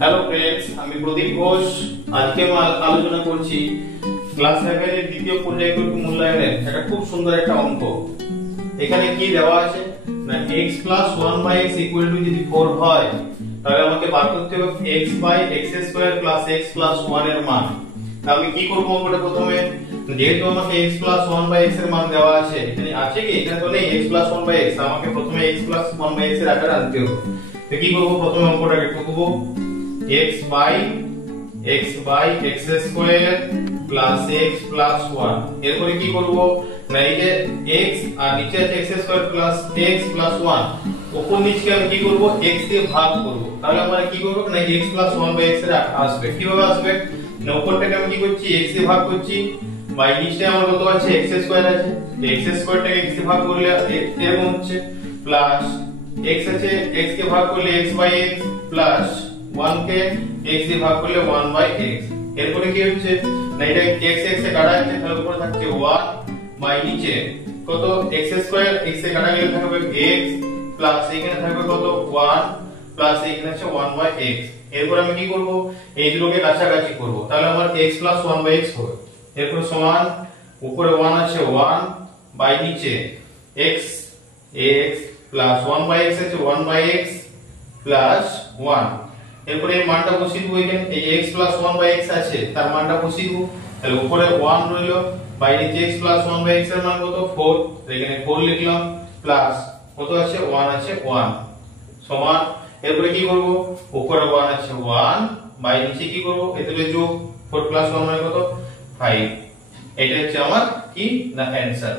Hello friends, আমি প্রদীপ ঘোষ। আজকে আমি আলোচনা করছি ক্লাস 7 এর দ্বিতীয় পর্যায়ক্রমিক মূল্যায়নের একটা খুব সুন্দর একটা অঙ্ক। এখানে কি দেওয়া আছে না x + 1/x = যদি 4 হয় তাহলে আমাকে বার করতে হবে x/x² + x + 1 এর মান। তাহলে কি করব আমরা প্রথমে, যেহেতু আমাকে x + 1/x এর মান দেওয়া আছে, এখানে আছে কি, এখানে তো নেই x + 1/x, আমাকে প্রথমে x + 1/x এর আকারে আনতে হবে। তো কি করব, প্রথমে অঙ্কটাকে টুকব x/x² + x + 1। এরপরে কি করব না এই যে x আর নিচে আছে x² + x + 1, উপর নিচে আমি কি করব x দিয়ে ভাগ করব। তাহলে আমরা কি করব না x + 1/x এর আসবে। কিভাবে আসবে না, উপরটাকে আমি কি করছি x দিয়ে ভাগ করছি, বাই নিচে আমার কত আছে x² আছে, x² টাকে x দিয়ে ভাগ করলে এরকম হচ্ছে, প্লাস x আছে x কে ভাগ করলে x/x প্লাস 1 কে x দিয়ে ভাগ করলে 1/x। এরপরে কি হচ্ছে না এটা x x এ কাটা যাচ্ছে, তাহলে উপরে থাকছে 1 বাই নিচে কত x² x এ কাটা গেলে থাকবে x প্লাস এখানে থাকবে কত 1 প্লাস এখানে আছে 1/x। এরপর আমি কি করব এই দুটোকে কাছাকাছি করব, তাহলে আমার x + 1/x হবে। এরপর সমান উপরে 1 আছে 1 বাই নিচে x x প্লাস 1/x আছে 1/x প্লাস 1। এরপরে এই মানটা বসিয়ে দেব, এখানে এই x + 1/x আছে তার মানটা বসিয়ে দেব। তাহলে উপরে 1 রইলো, বাইরে x + 1/x এর মান কত 4, এখানে 4 লিখলাম, প্লাস কত আছে 1 আছে 1 সমান। এরপরে কি করব, উপরে 1 আছে 1 বাই নিচে কি করব এতলে যোগ 4 + 1 মানে কত 5। এটা হচ্ছে আমার কি না অ্যানসার।